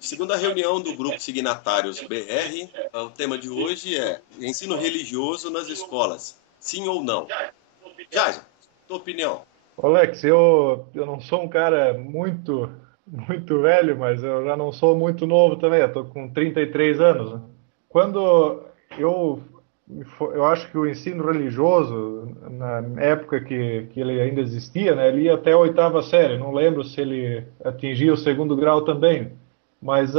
Segunda reunião do Grupo Signatários BR, o tema de hoje é ensino religioso nas escolas, sim ou não? Jason, tua opinião? Alex, eu não sou um cara muito velho, mas eu já não sou muito novo também. Eu tô com 33 anos, né? Quando eu eu acho que o ensino religioso, na época que ele ainda existia, né, ele ia até a oitava série. Não lembro se ele atingia o segundo grau também, mas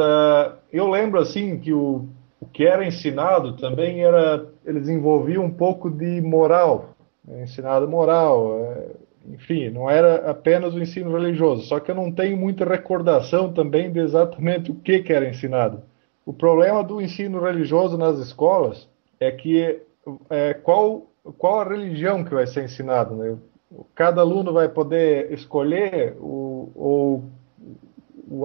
eu lembro assim que o que era ensinado também era, eles envolviam um pouco de moral, né, ensinado moral. Enfim, não era apenas o ensino religioso, só que eu não tenho muita recordação também de exatamente o que era ensinado. O problema do ensino religioso nas escolas é que qual a religião que vai ser ensinado, né? Cada aluno vai poder escolher o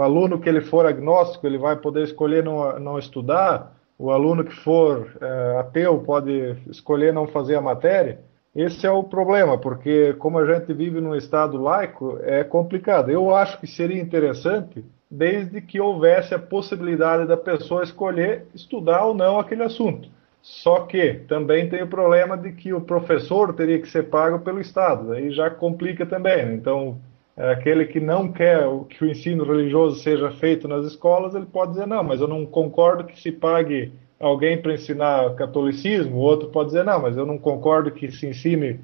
aluno que ele for agnóstico, ele vai poder escolher não estudar, o aluno que for ateu pode escolher não fazer a matéria. Esse é o problema, porque como a gente vive num estado laico, é complicado. Eu acho que seria interessante, desde que houvesse a possibilidade da pessoa escolher estudar ou não aquele assunto. Só que também tem o problema de que o professor teria que ser pago pelo Estado, aí já complica também, né? Então, aquele que não quer que o ensino religioso seja feito nas escolas, ele pode dizer, não, mas eu não concordo que se pague alguém para ensinar catolicismo, o outro pode dizer, não, mas eu não concordo que se ensine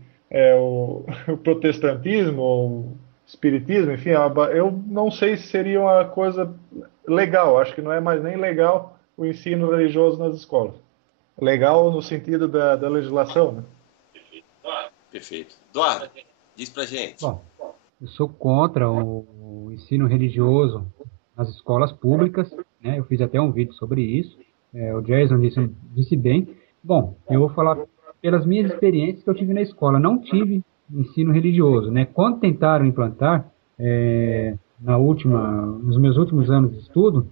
o protestantismo ou o espiritismo, enfim, eu não sei se seria uma coisa legal, acho que não é mais nem legal o ensino religioso nas escolas. Legal no sentido da legislação, né? Perfeito. Eduardo, diz pra gente. Bom, eu sou contra o ensino religioso nas escolas públicas, né? Eu fiz até um vídeo sobre isso. O Jason disse bem. Bom, eu vou falar pelas minhas experiências que eu tive na escola. Não tive ensino religioso, né? Quando tentaram implantar, nos meus últimos anos de estudo,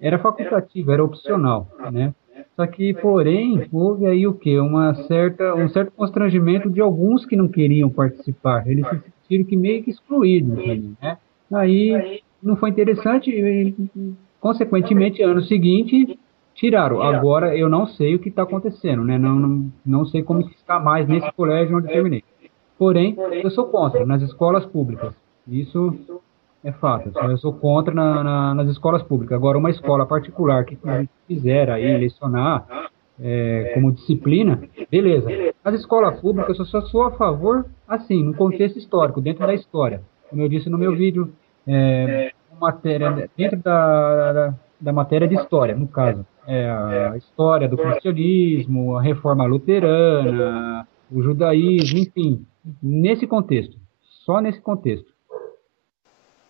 era facultativo, era opcional, né? Só que, porém, houve aí o quê? Um certo constrangimento de alguns que não queriam participar. Eles se sentiram que meio que excluídos ali, né? Aí não foi interessante e, consequentemente, ano seguinte, tiraram. Agora eu não sei o que está acontecendo, né? Não sei como está mais nesse colégio onde eu terminei. Porém, eu sou contra nas escolas públicas. Isso é fato. Eu sou contra nas escolas públicas. Agora, uma escola particular que quiser aí lecionar como disciplina, beleza. As escolas públicas, eu só sou a favor, assim, no contexto histórico, dentro da história. Como eu disse no meu vídeo, dentro da matéria de história, no caso. A história do cristianismo, a reforma luterana, o judaísmo, enfim, nesse contexto. Só nesse contexto.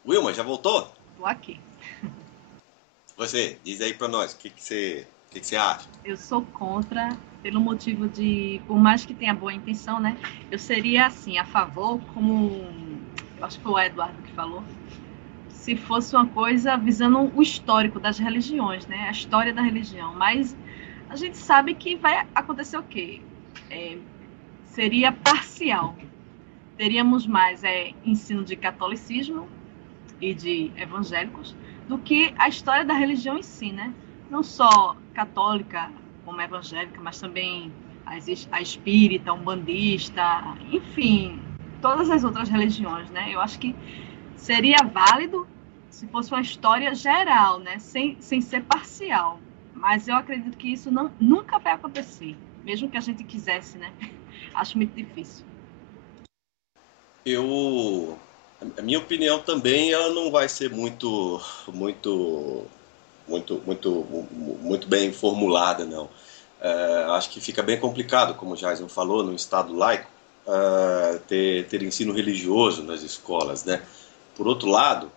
Wilma, já voltou? Tô aqui. Você, diz aí pra nós, o que que você acha? Eu sou contra, pelo motivo de, por mais que tenha boa intenção, né? Eu seria, assim, a favor, como eu acho que foi o Eduardo que falou, se fosse uma coisa visando o histórico das religiões, né? A história da religião. Mas a gente sabe que vai acontecer o quê? Seria parcial. Teríamos mais ensino de catolicismo e de evangélicos do que a história da religião em si, né? Não só católica como evangélica, mas também a espírita, a umbandista, enfim, todas as outras religiões, né? Eu acho que seria válido se fosse uma história geral, né? Sem ser parcial. Mas eu acredito que isso nunca vai acontecer, mesmo que a gente quisesse, né? Acho muito difícil. Eu, a minha opinião também, ela não vai ser muito, muito bem formulada, não. Acho que fica bem complicado, como o Jason falou, no Estado laico, ter ensino religioso nas escolas, né? Por outro lado,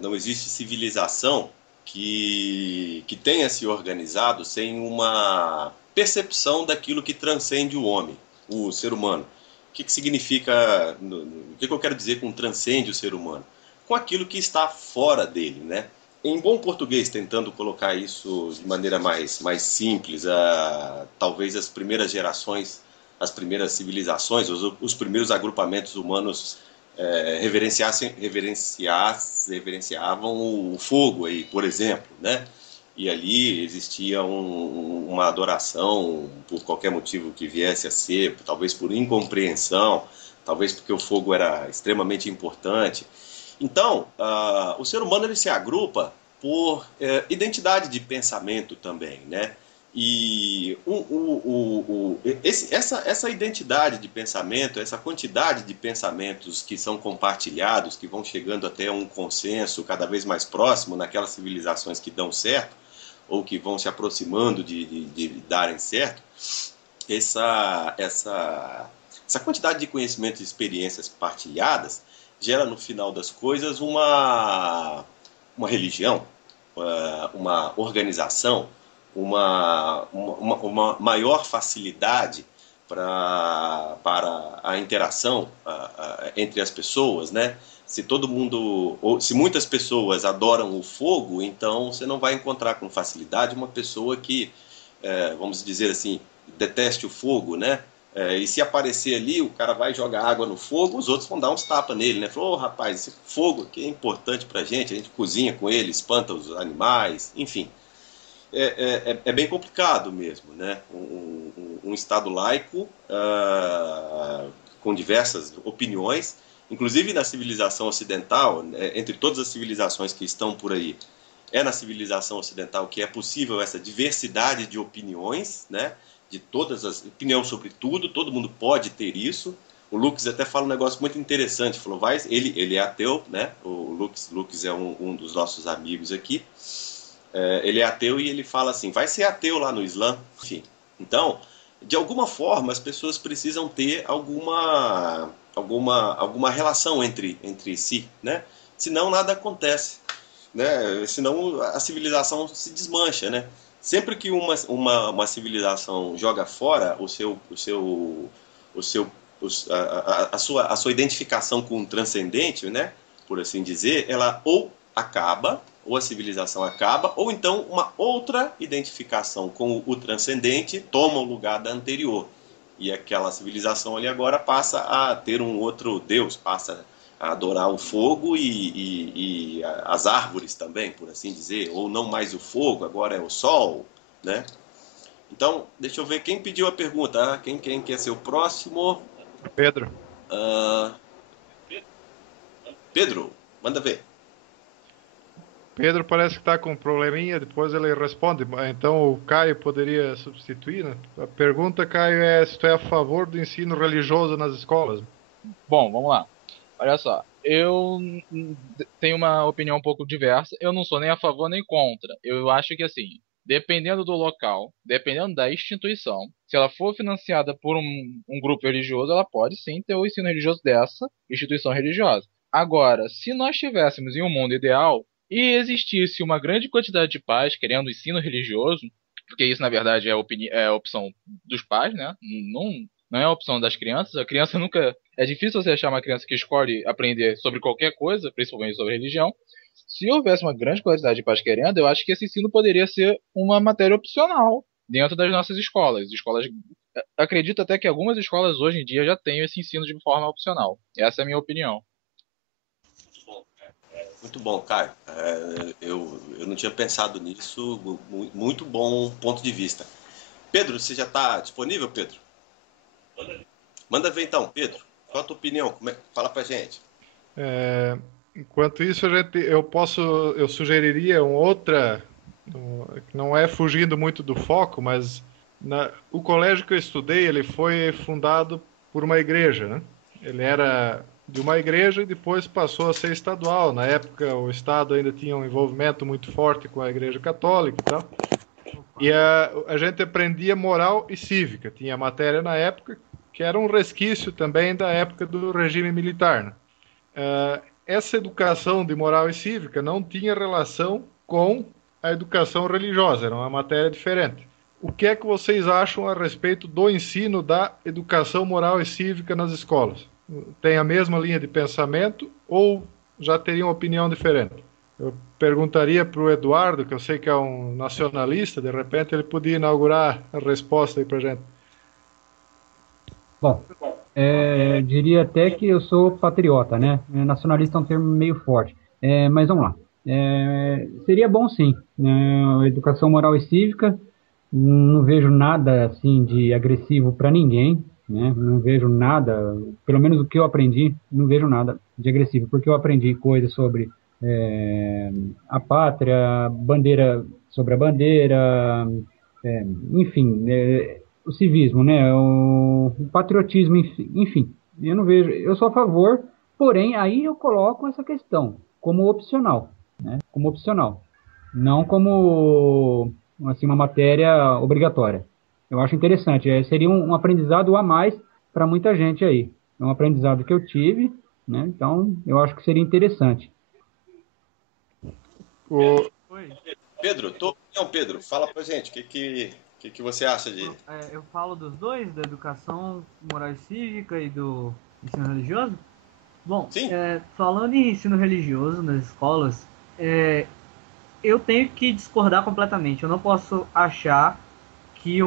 não existe civilização que tenha se organizado sem uma percepção daquilo que transcende o homem, o ser humano. Que significa, o que eu quero dizer com transcende o ser humano? Com aquilo que está fora dele, né? Em bom português, tentando colocar isso de maneira mais simples, talvez as primeiras gerações, as primeiras civilizações, os primeiros agrupamentos humanos reverenciavam o fogo aí, por exemplo, né? E ali existia uma adoração por qualquer motivo que viesse a ser, talvez por incompreensão, talvez porque o fogo era extremamente importante. Então, o ser humano ele se agrupa por identidade de pensamento também, né? E essa identidade de pensamento, essa quantidade de pensamentos que são compartilhados, que vão chegando até um consenso cada vez mais próximo naquelas civilizações que dão certo, ou que vão se aproximando de darem certo, essa quantidade de conhecimentos e experiências partilhadas gera, no final das coisas, uma religião, uma organização, uma maior facilidade para a interação entre as pessoas, né? Se todo mundo, ou se muitas pessoas adoram o fogo, então você não vai encontrar com facilidade uma pessoa que, vamos dizer assim, deteste o fogo, né? E se aparecer ali, o cara vai jogar água no fogo, os outros vão dar uns tapas nele, né? Falou, rapaz, esse fogo aqui é importante pra gente, a gente cozinha com ele, espanta os animais, enfim. É bem complicado mesmo, né? Um Estado laico com diversas opiniões, inclusive na civilização ocidental, entre todas as civilizações que estão por aí, é na civilização ocidental que é possível essa diversidade de opiniões, né? De todas as opiniões sobre tudo, todo mundo pode ter isso. O Lux até fala um negócio muito interessante, falou, ele é ateu, né? O Lux é um dos nossos amigos aqui. Ele é ateu e ele fala assim, vai ser ateu lá no Islã, enfim. Então, de alguma forma, as pessoas precisam ter alguma relação entre si, né? Senão nada acontece, né? Senão a civilização se desmancha, né? Sempre que uma civilização joga fora a sua identificação com o transcendente, né? Por assim dizer, ela ou acaba, ou a civilização acaba, ou então uma outra identificação com o transcendente toma o lugar da anterior. E aquela civilização ali agora passa a ter um outro Deus, passa a adorar o fogo e as árvores também, por assim dizer, ou não mais o fogo, agora é o sol, né? Então, deixa eu ver quem pediu a pergunta. Quem quer ser o próximo? Pedro. Pedro, manda ver. Pedro parece que está com um probleminha, depois ele responde. Então o Caio poderia substituir, né? A pergunta, Caio, é se tu é a favor do ensino religioso nas escolas. Bom, vamos lá. Olha só, eu tenho uma opinião um pouco diversa. Eu não sou nem a favor nem contra. Eu acho que assim, dependendo do local, dependendo da instituição, se ela for financiada por um grupo religioso, ela pode sim ter o ensino religioso dessa instituição religiosa. Agora, se nós estivéssemos em um mundo ideal e existisse uma grande quantidade de pais querendo ensino religioso, porque isso na verdade é a opção dos pais, né? Não é a opção das crianças. A criança nunca. É difícil você achar uma criança que escolhe aprender sobre qualquer coisa, principalmente sobre religião. Se houvesse uma grande quantidade de pais querendo, eu acho que esse ensino poderia ser uma matéria opcional dentro das nossas escolas. Acredito até que algumas escolas hoje em dia já têm esse ensino de forma opcional. Essa é a minha opinião. Muito bom, Caio. Eu não tinha pensado nisso. Muito bom ponto de vista. Pedro, você já está disponível, Pedro? Manda ver então, Pedro. Qual a tua opinião? Fala pra gente. Enquanto isso, eu sugeriria outra, que não é fugindo muito do foco, mas o colégio que eu estudei, ele foi fundado por uma igreja, né? Ele era de uma igreja e depois passou a ser estadual. Na época, o Estado ainda tinha um envolvimento muito forte com a Igreja Católica e tal. E a gente aprendia moral e cívica. Tinha matéria na época que era um resquício também da época do regime militar, né? Essa educação de moral e cívica não tinha relação com a educação religiosa, era uma matéria diferente. O que é que vocês acham a respeito do ensino da educação moral e cívica nas escolas? Tem a mesma linha de pensamento ou já teriam opinião diferente? Eu perguntaria para o Eduardo, que eu sei que é um nacionalista, de repente ele podia inaugurar a resposta aí para a gente. Bom, Diria até que eu sou patriota, né? Nacionalista é um termo meio forte. Mas vamos lá. Seria bom sim, né? Educação moral e cívica, não vejo nada assim de agressivo para ninguém, né? Não vejo nada, pelo menos o que eu aprendi, não vejo nada de agressivo, porque eu aprendi coisas sobre a pátria, bandeira sobre a bandeira, enfim, o civismo, né? O patriotismo, enfim. Eu não vejo, eu sou a favor, porém aí eu coloco essa questão como opcional, né? Como opcional, não como assim uma matéria obrigatória. Eu acho interessante, seria um aprendizado a mais para muita gente aí. É um aprendizado que eu tive, né? Então eu acho que seria interessante. O, Oi. Pedro, tua opinião, Pedro, fala pra gente, o que você acha de... Eu falo dos dois, da educação moral e cívica e do ensino religioso. Bom, Sim? falando em ensino religioso nas escolas, eu tenho que discordar completamente. Eu não posso achar que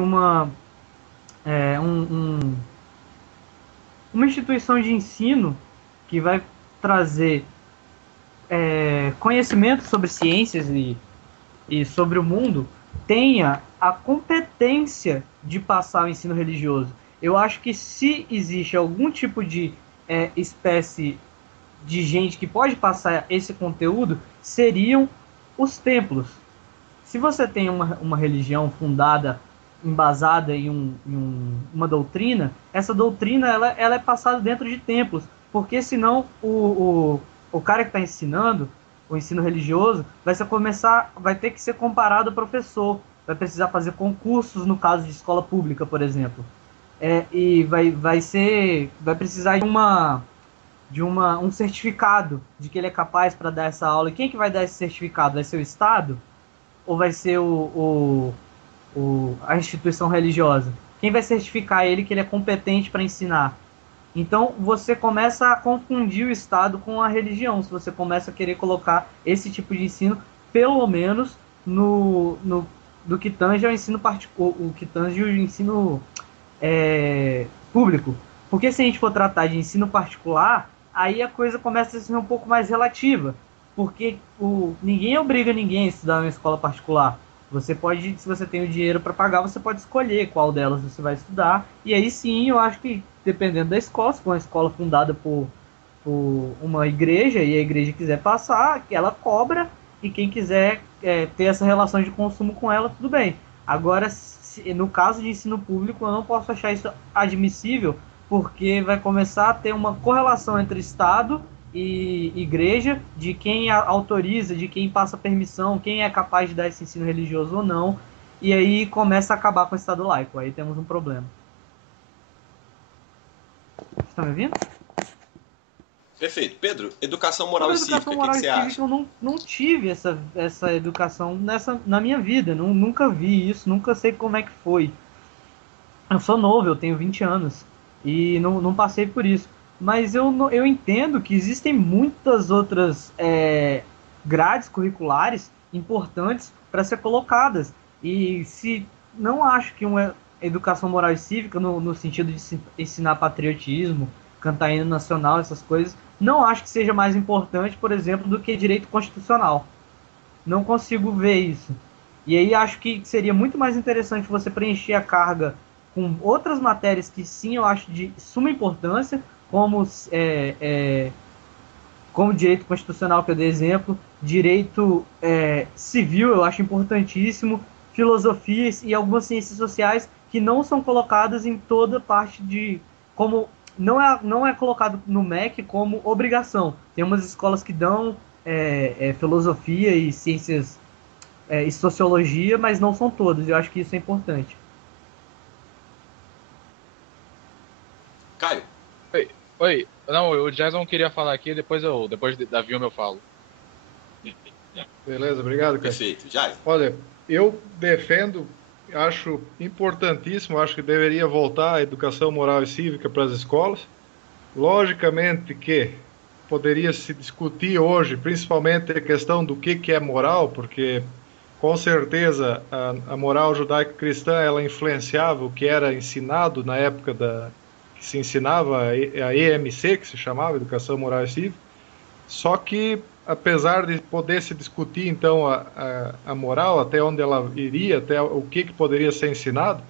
é, um, um- uma instituição de ensino que vai trazer conhecimento sobre ciências e sobre o mundo tenha a competência de passar o ensino religioso. Eu acho que se existe algum tipo de espécie de gente que pode passar esse conteúdo, seriam os templos. Se você tem uma religião fundada, embasada uma doutrina, essa doutrina ela é passada dentro de templos, porque senão o cara que está ensinando o ensino religioso vai ter que ser comparado ao professor, vai precisar fazer concursos no caso de escola pública, por exemplo, e vai precisar um certificado de que ele é capaz para dar essa aula. E quem que vai dar esse certificado? Vai ser o Estado? Ou vai ser a instituição religiosa? Quem vai certificar ele que ele é competente para ensinar? Então você começa a confundir o Estado com a religião, se você começa a querer colocar esse tipo de ensino, pelo menos do que tange ao ensino particular, o que tange o ensino público. Porque se a gente for tratar de ensino particular, aí a coisa começa a ser um pouco mais relativa. Porque ninguém obriga ninguém a estudar em escola particular. Você pode, se você tem o dinheiro para pagar, você pode escolher qual delas você vai estudar. E aí sim, eu acho que dependendo da escola, se for uma escola fundada por uma igreja e a igreja quiser passar, ela cobra, e quem quiser ter essa relação de consumo com ela, tudo bem. Agora, no caso de ensino público, eu não posso achar isso admissível, porque vai começar a ter uma correlação entre Estado e igreja, de quem autoriza, de quem passa permissão, quem é capaz de dar esse ensino religioso ou não, e aí começa a acabar com o Estado laico, aí temos um problema. Vocês estão me ouvindo? Perfeito. Pedro, educação moral Sobre e a educação cívica, o que moral e você cívica, acha? eu não tive essa educação na minha vida. Nunca vi isso, nunca sei como é que foi. Eu sou novo, eu tenho 20 anos e não passei por isso. Mas eu entendo que existem muitas outras grades curriculares importantes para ser colocadas. E se não acho que uma educação moral e cívica, no sentido de ensinar patriotismo, cantar hino nacional, essas coisas, não acho que seja mais importante, por exemplo, do que direito constitucional. Não consigo ver isso. E aí acho que seria muito mais interessante você preencher a carga com outras matérias que sim eu acho de suma importância, como, como direito constitucional, que eu dei exemplo, direito civil eu acho importantíssimo, filosofias e algumas ciências sociais que não são colocadas em toda parte de... como não é colocado no MEC como obrigação. Tem umas escolas que dão filosofia e ciências e sociologia, mas não são todas. Eu acho que isso é importante. Caio, Oi, oi. Não, o Jason queria falar aqui, depois da Vilma eu falo. beleza, obrigado, Caio. perfeito. Jai, Olha, eu defendo, acho importantíssimo, acho que deveria voltar a educação moral e cívica para as escolas. Logicamente que poderia se discutir hoje, principalmente a questão do que é moral, porque com certeza a moral judaico-cristã ela influenciava o que era ensinado na época que se ensinava, a EMC, que se chamava Educação Moral e Cívica, só que, apesar de poder se discutir, então, a moral, até onde ela iria, até o que poderia ser ensinado,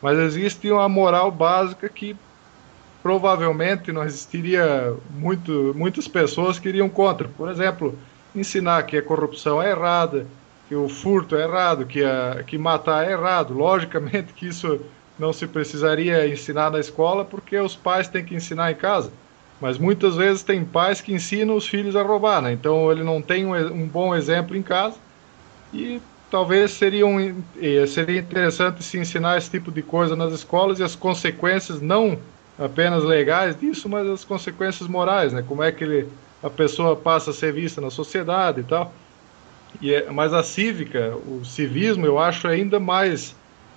mas existe uma moral básica que provavelmente não existiria muitas pessoas que iriam contra. Por exemplo, ensinar que a corrupção é errada, que o furto é errado, que matar é errado. Logicamente que isso não se precisaria ensinar na escola, porque os pais têm que ensinar em casa. Mas muitas vezes tem pais que ensinam os filhos a roubar, né? Então ele não tem um bom exemplo em casa e talvez seria interessante se ensinar esse tipo de coisa nas escolas e as consequências não apenas legais disso, mas as consequências morais, né? Como é que a pessoa passa a ser vista na sociedade e tal. Mas a cívica, o civismo, eu acho ainda mais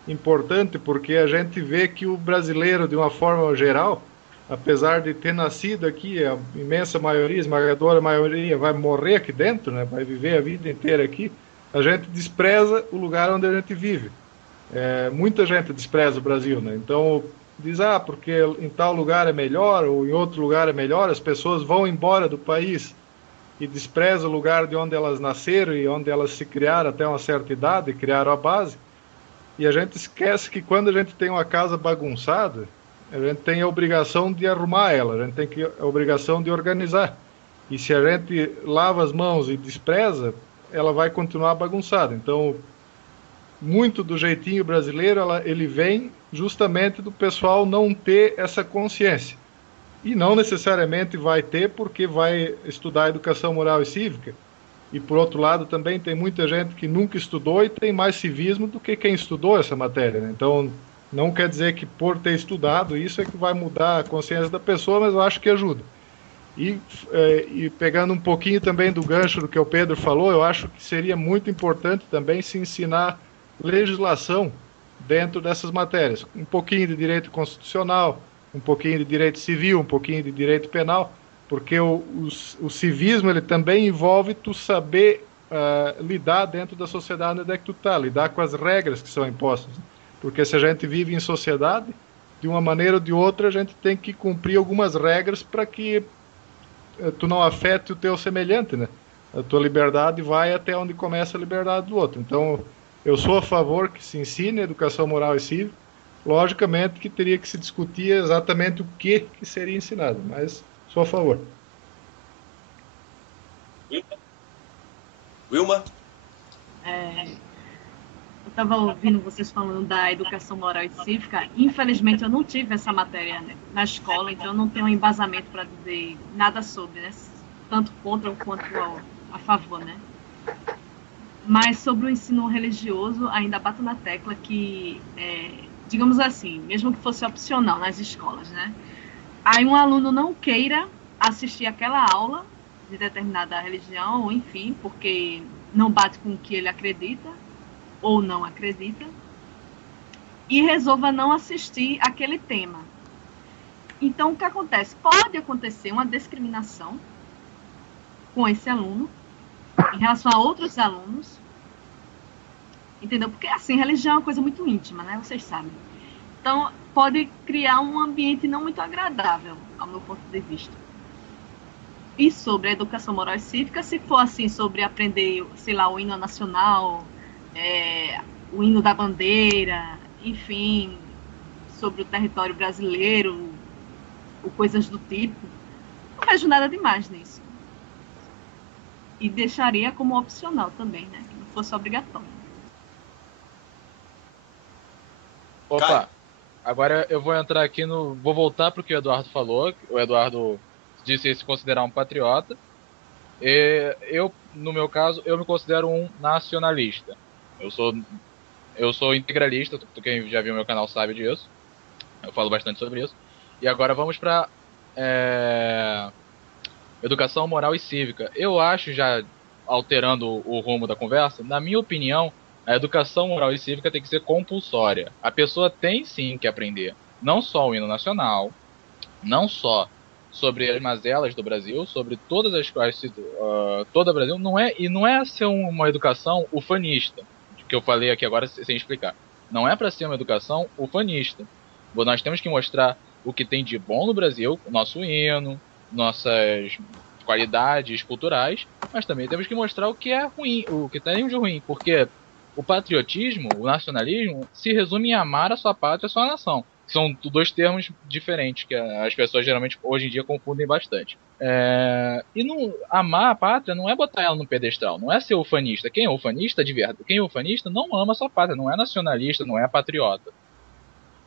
importante, porque a gente vê que o brasileiro, de uma forma geral, apesar de ter nascido aqui, a imensa maioria, esmagadora maioria, vai morrer aqui dentro, né? Vai viver a vida inteira aqui, a gente despreza o lugar onde a gente vive. Muita gente despreza o Brasil, né? Então, diz, porque em tal lugar é melhor, ou em outro lugar é melhor, as pessoas vão embora do país e desprezam o lugar de onde elas nasceram e onde elas se criaram até uma certa idade, criaram a base, e a gente esquece que quando a gente tem uma casa bagunçada, a gente tem a obrigação de arrumar ela, a gente tem a obrigação de organizar. E se a gente lava as mãos e despreza, ela vai continuar bagunçada. Então, muito do jeitinho brasileiro, ele vem justamente do pessoal não ter essa consciência. E não necessariamente vai ter porque vai estudar educação moral e cívica. E, por outro lado, também tem muita gente que nunca estudou e tem mais civismo do que quem estudou essa matéria, né? Então, não quer dizer que por ter estudado isso é que vai mudar a consciência da pessoa, mas eu acho que ajuda. E pegando um pouquinho também do gancho do que o Pedro falou, eu acho que seria muito importante também se ensinar legislação dentro dessas matérias. Um pouquinho de direito constitucional, um pouquinho de direito civil, um pouquinho de direito penal, porque o civismo ele também envolve tu saber lidar dentro da sociedade onde é que tu está, lidar com as regras que são impostas. Porque se a gente vive em sociedade, de uma maneira ou de outra, a gente tem que cumprir algumas regras para que tu não afete o teu semelhante, né? A tua liberdade vai até onde começa a liberdade do outro. Então, eu sou a favor que se ensine educação moral e cívica. Logicamente que teria que se discutir exatamente o que seria ensinado, mas sou a favor. Wilma? Eu estava ouvindo vocês falando da educação moral e cívica. Infelizmente, eu não tive essa matéria, né, na escola, então eu não tenho um embasamento para dizer nada sobre, né, tanto contra quanto a favor, né. Mas sobre o ensino religioso, ainda bato na tecla que, digamos assim, mesmo que fosse opcional nas escolas, né, aí um aluno não queira assistir aquela aula de determinada religião, ou enfim, porque não bate com o que ele acredita, ou não acredita, e resolva não assistir aquele tema. Então, o que acontece? Pode acontecer uma discriminação com esse aluno em relação a outros alunos, entendeu? Porque, assim, religião é uma coisa muito íntima, né? Vocês sabem. Então, pode criar um ambiente não muito agradável, ao meu ponto de vista. E sobre a educação moral e cívica, se for, assim, sobre aprender, sei lá, o hino nacional, o hino da bandeira, enfim, sobre o território brasileiro, ou coisas do tipo, não vejo nada demais nisso. E deixaria como opcional também, né? Que não fosse obrigatório. Opa, agora eu vou entrar aqui vou voltar para o que o Eduardo falou. O Eduardo disse se considerar um patriota. Eu, no meu caso, eu me considero um nacionalista. Eu sou integralista, quem já viu meu canal sabe disso. Eu falo bastante sobre isso. E agora vamos para educação moral e cívica. Eu acho, já alterando o rumo da conversa, na minha opinião, a educação moral e cívica tem que ser compulsória. A pessoa tem sim que aprender não só o hino nacional, não só sobre as mazelas do Brasil, sobre todas as coisas, todo o Brasil, não é ser uma educação ufanista, que eu falei aqui agora sem explicar. Não é para ser uma educação ufanista. Nós temos que mostrar o que tem de bom no Brasil, o nosso hino, nossas qualidades culturais, mas também temos que mostrar o que é ruim, o que tem de ruim, porque o patriotismo, o nacionalismo, se resume em amar a sua pátria e a sua nação. São dois termos diferentes que as pessoas geralmente hoje em dia confundem bastante. E amar a pátria não é botar ela no pedestal, não é ser ufanista. Quem é ufanista de verdade, quem é ufanista não ama a sua pátria, não é nacionalista, não é patriota.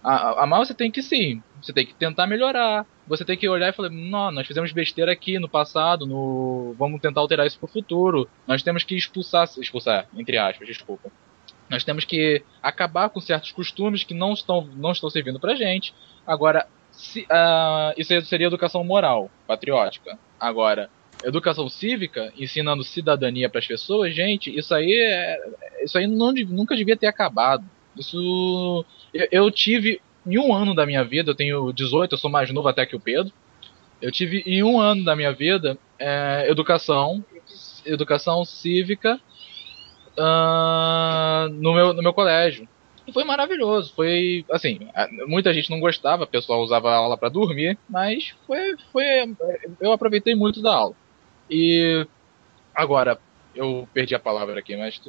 Amar você tem que sim, você tem que tentar melhorar. Você tem que olhar e falar, não, nós fizemos besteira aqui no passado, vamos tentar alterar isso pro futuro. Nós temos que expulsar, entre aspas, desculpa. Nós temos que acabar com certos costumes que não estão servindo pra gente. Agora, isso aí seria educação moral, patriótica. Agora, educação cívica, ensinando cidadania para as pessoas, gente, isso aí nunca devia ter acabado. Eu tive em um ano da minha vida, eu tenho 18, eu sou mais novo até que o Pedro. Eu tive em um ano da minha vida educação cívica no meu colégio. E foi maravilhoso. Foi, assim, muita gente não gostava, o pessoal usava a aula para dormir, mas eu aproveitei muito da aula. E agora, eu perdi a palavra aqui, mas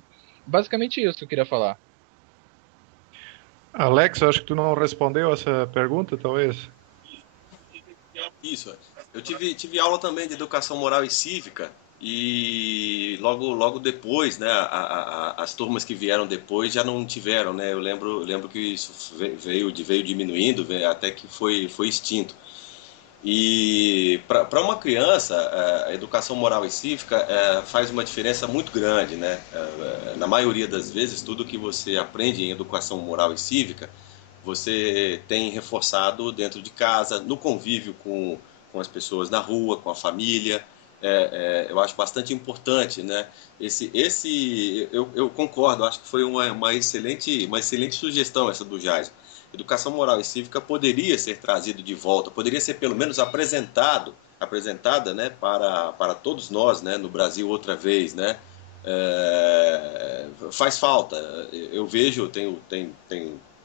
basicamente isso que eu queria falar. Alex, acho que tu não respondeu essa pergunta, talvez. Isso. Eu tive aula também de educação moral e cívica e logo depois, né, as turmas que vieram depois já não tiveram, né? Eu lembro que isso veio diminuindo, até que foi extinto. E para uma criança, a educação moral e cívica faz uma diferença muito grande, né? Na maioria das vezes, tudo que você aprende em educação moral e cívica, você tem reforçado dentro de casa, no convívio com as pessoas na rua, com a família. Eu acho bastante importante, né? Eu concordo, acho que foi uma excelente sugestão essa do Jason. Educação moral e cívica poderia ser trazido de volta, poderia ser pelo menos apresentada, né, para todos nós, né, no Brasil outra vez, né? Faz falta. Eu vejo, tenho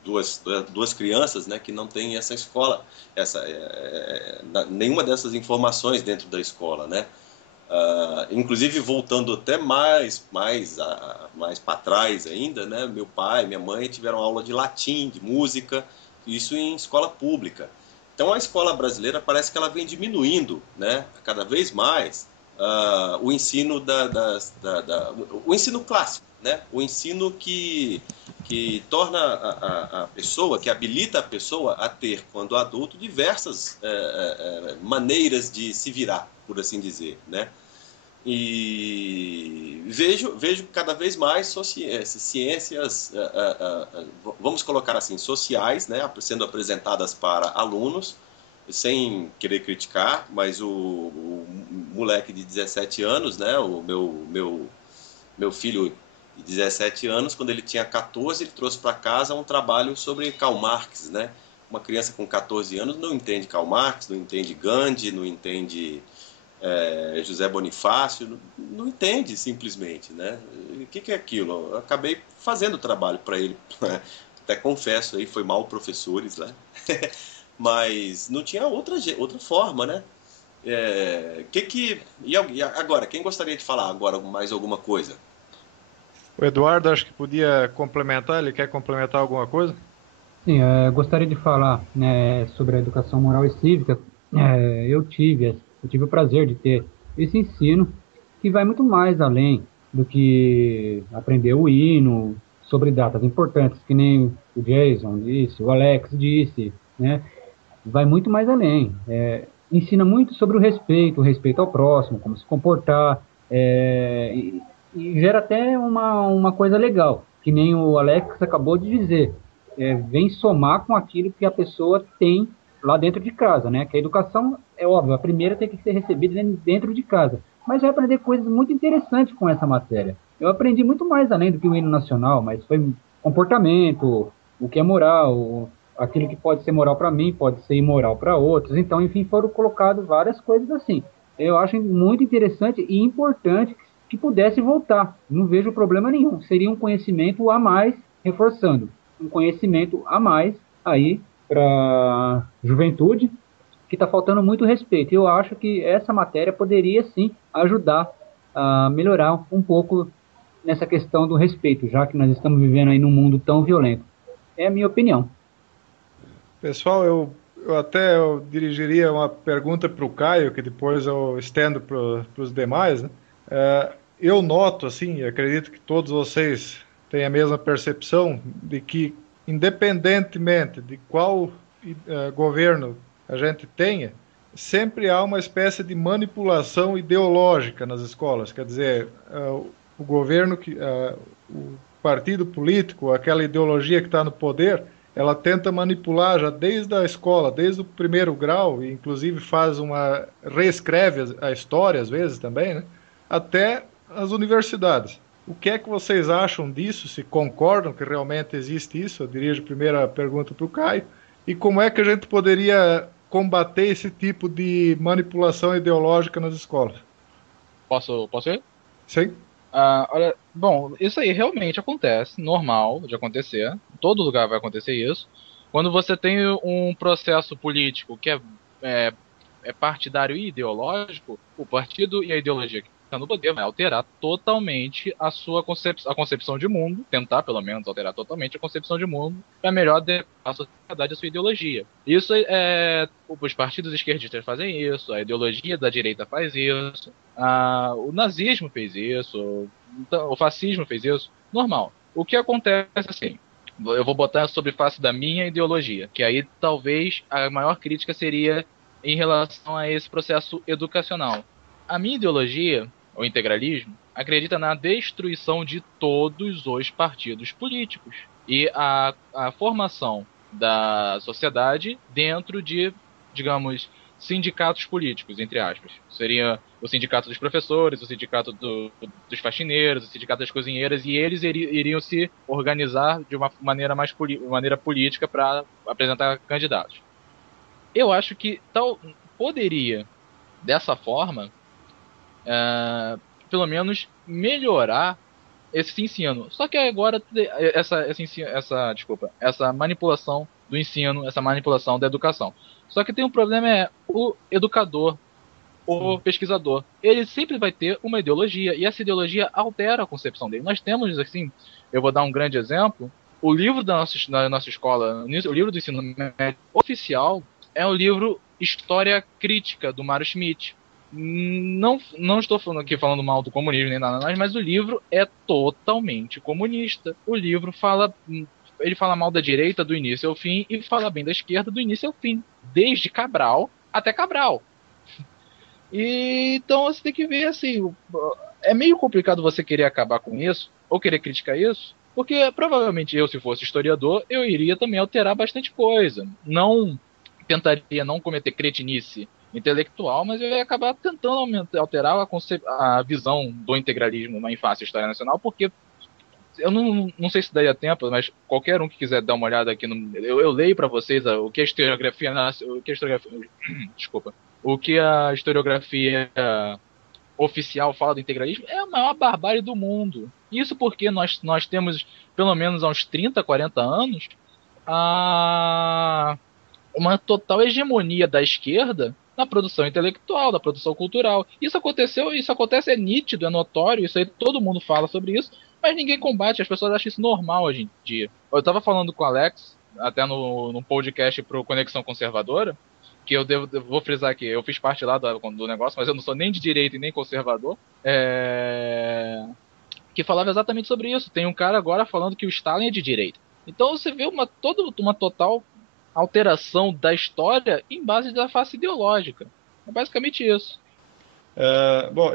duas crianças, né, que não têm essa escola, nenhuma dessas informações dentro da escola, né? Inclusive voltando até mais para trás ainda, né? Meu pai, minha mãe tiveram aula de latim, de música, isso em escola pública. Então a escola brasileira parece que ela vem diminuindo, né? Cada vez mais o ensino o ensino clássico, né? O ensino que torna a pessoa, que habilita a pessoa a ter, quando adulto, diversas maneiras de se virar, por assim dizer, né? E vejo cada vez mais ciências, vamos colocar assim, sociais, né, sendo apresentadas para alunos, sem querer criticar, mas o moleque de 17 anos, né, o meu filho de 17 anos, quando ele tinha 14, ele trouxe para casa um trabalho sobre Karl Marx, né? Uma criança com 14 anos não entende Karl Marx, não entende Gandhi, não entende José Bonifácio, não entende simplesmente, né? O que é aquilo? Eu acabei fazendo o trabalho para ele, até confesso, aí foi mal professores, né? Mas não tinha outra forma, né? E agora, quem gostaria de falar agora mais alguma coisa? O Eduardo acho que podia complementar, ele quer complementar alguma coisa? Sim, gostaria de falar, né, sobre a educação moral e cívica. Eu tive o prazer de ter esse ensino que vai muito mais além do que aprender o hino sobre datas importantes, que nem o Jason disse, o Alex disse, né? Vai muito mais além. Ensina muito sobre o respeito ao próximo, como se comportar, e gera até uma coisa legal, que nem o Alex acabou de dizer. Vem somar com aquilo que a pessoa tem lá dentro de casa, né? Que a educação, é óbvio, a primeira tem que ser recebida dentro de casa, mas vai aprender coisas muito interessantes com essa matéria. Eu aprendi muito mais além do que o hino nacional, mas foi comportamento, o que é moral, aquilo que pode ser moral para mim pode ser imoral para outros. Então, enfim, foram colocadas várias coisas assim. Eu acho muito interessante e importante que pudesse voltar. Não vejo problema nenhum. Seria um conhecimento a mais, reforçando, um conhecimento a mais aí para a juventude, que está faltando muito respeito. Eu acho que essa matéria poderia sim ajudar a melhorar um pouco nessa questão do respeito, já que nós estamos vivendo aí num mundo tão violento. É a minha opinião. Pessoal, eu dirigiria uma pergunta para o Caio, que depois eu estendo para os demais, né? Eu noto, assim, e acredito que todos vocês têm a mesma percepção, de que, independentemente de qual governo a gente tenha, sempre há uma espécie de manipulação ideológica nas escolas. Quer dizer, o governo, o partido político, aquela ideologia que está no poder, ela tenta manipular já desde a escola, desde o primeiro grau, e inclusive reescreve a história às vezes também, né? Até as universidades. O que é que vocês acham disso? Se concordam que realmente existe isso? Eu dirijo a primeira pergunta para o Caio. E como é que a gente poderia combater esse tipo de manipulação ideológica nas escolas? Posso ir? Sim? Olha, bom, isso aí realmente acontece, normal de acontecer. Em todo lugar vai acontecer isso. Quando você tem um processo político que é, é partidário e ideológico, o partido e a ideologia que está no poder vai alterar totalmente a concepção de mundo, tentar pelo menos alterar totalmente a concepção de mundo para melhor adequar a sociedade à sua ideologia. Isso os partidos esquerdistas fazem isso, a ideologia da direita faz isso. O nazismo fez isso, o fascismo fez isso, normal. O que acontece assim, eu vou botar sobre face da minha ideologia, que aí talvez a maior crítica seria em relação a esse processo educacional. A minha ideologia, o integralismo, acredita na destruição de todos os partidos políticos e a formação da sociedade dentro de, digamos, sindicatos políticos, entre aspas. Seria o sindicato dos professores, o sindicato dos faxineiros, o sindicato das cozinheiras, e eles iriam se organizar de uma maneira maneira política para apresentar candidatos. Eu acho que poderia, dessa forma, pelo menos melhorar esse ensino. Só que agora essa manipulação do ensino, essa manipulação da educação. Só que tem um problema o educador, o pesquisador, ele sempre vai ter uma ideologia e essa ideologia altera a concepção dele. Nós temos assim, eu vou dar um grande exemplo, o livro da nossa escola, o livro do ensino médio oficial é o livro História Crítica do Mário Schmidt. Não estou falando mal do comunismo nem nada mais, mas o livro é totalmente comunista. O livro ele fala mal da direita do início ao fim e fala bem da esquerda do início ao fim, desde Cabral até Cabral. E então você tem que ver assim, é meio complicado você querer acabar com isso ou querer criticar isso, porque provavelmente eu, se fosse historiador, eu iria também alterar bastante coisa. Não tentaria não cometer cretinice intelectual, mas eu ia acabar tentando alterar a visão do integralismo na infância e história nacional, porque eu não sei se daria tempo, mas qualquer um que quiser dar uma olhada aqui eu leio para vocês o que a historiografia, desculpa, o que a historiografia oficial fala do integralismo é a maior barbárie do mundo. Isso porque nós temos pelo menos há uns 30, 40 anos uma total hegemonia da esquerda na produção intelectual, na produção cultural. Isso acontece, é nítido, é notório, isso aí todo mundo fala sobre isso, mas ninguém combate, as pessoas acham isso normal hoje em dia. Eu estava falando com o Alex, até no podcast pro Conexão Conservadora, que eu vou frisar aqui, eu fiz parte lá do negócio, mas eu não sou nem de direita e nem conservador, que falava exatamente sobre isso. Tem um cara agora falando que o Stalin é de direita. Então você vê uma total alteração da história em base da face ideológica. É basicamente isso. Bom,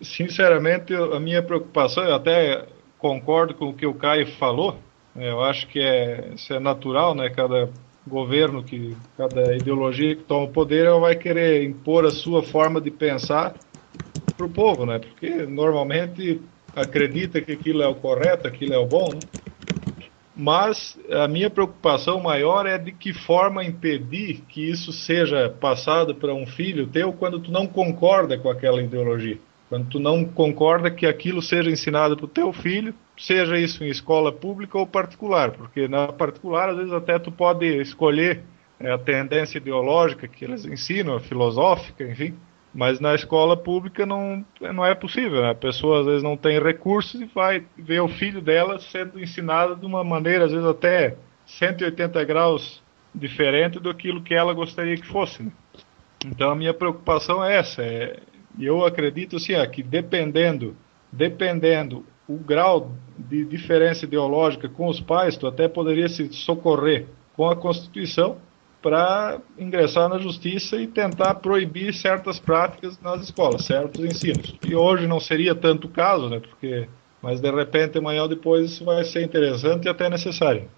sinceramente, a minha preocupação, eu até concordo com o que o Caio falou, né? Eu acho que isso é natural, né? Cada governo, cada ideologia que toma o poder, ela vai querer impor a sua forma de pensar para o povo, né? Porque normalmente acredita que aquilo é o correto, aquilo é o bom, né? Mas a minha preocupação maior é de que forma impedir que isso seja passado para um filho teu quando tu não concorda com aquela ideologia. Quando tu não concorda que aquilo seja ensinado para o teu filho, seja isso em escola pública ou particular, porque na particular, às vezes até tu pode escolher a tendência ideológica que eles ensinam, a filosófica, enfim, mas na escola pública não é possível, né? A pessoa às vezes não tem recursos e vai ver o filho dela sendo ensinado de uma maneira, às vezes até 180 graus diferente do que ela gostaria que fosse, né? Então a minha preocupação é essa, e eu acredito assim, que dependendo o grau de diferença ideológica com os pais, tu até poderia se socorrer com a Constituição para ingressar na justiça e tentar proibir certas práticas nas escolas, certos ensinos. E hoje não seria tanto o caso, né? Mas de repente amanhã ou depois isso vai ser interessante e até necessário.